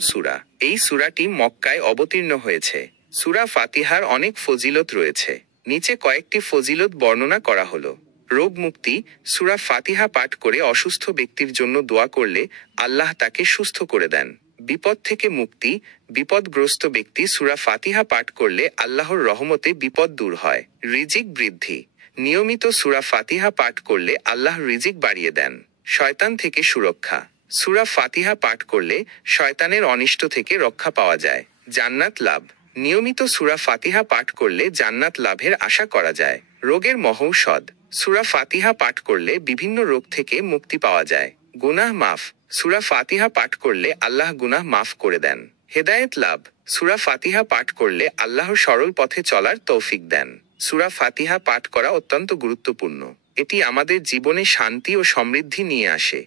সূরা। এই সূরাটি মক্কায় অবতীর্ণ হয়েছে। সূরা ফাতিহার অনেক ফজিলত রয়েছে। নিচে কয়েকটি ফজিলত বর্ণনা করা হলো। রোগ মুক্তি। সূরা ফাতিহা পাঠ করে অসুস্থ ব্যক্তির জন্য দোয়া করলে আল্লাহ তাকে সুস্থ করে দেন। বিপদ থেকে মুক্তি। বিপদগ্রস্ত ব্যক্তি সূরা ফাতিহা পাঠ করলে আল্লাহর রহমতে বিপদ দূর হয়। রিজিক বৃদ্ধি। নিয়মিত সূরা ফাতিহা পাঠ করলে আল্লাহ রিজিক বাড়িয়ে দেন। শয়তান থেকে সুরক্ষা। সূরা ফাতিহা পাঠ করলে শয়তানের অনিষ্ট থেকে রক্ষা পাওয়া যায়। জান্নাত লাভ। নিয়মিত সূরা ফাতিহা পাঠ করলে জান্নাত লাভের আশা করা যায়। রোগের মহৌষধ। সূরা ফাতিহা পাঠ করলে বিভিন্ন রোগ থেকে মুক্তি পাওয়া যায়। গুনাহ মাফ। সূরা ফাতিহা পাঠ করলে আল্লাহ গুনাহ মাফ করে দেন। হেদায়েত লাভ। সূরা ফাতিহা পাঠ করলে আল্লাহর সরল পথে চলার তৌফিক দেন। সূরা ফাতিহা পাঠ করা অত্যন্ত গুরুত্বপূর্ণ। এটি আমাদের জীবনে শান্তি ও সমৃদ্ধি নিয়ে আসে।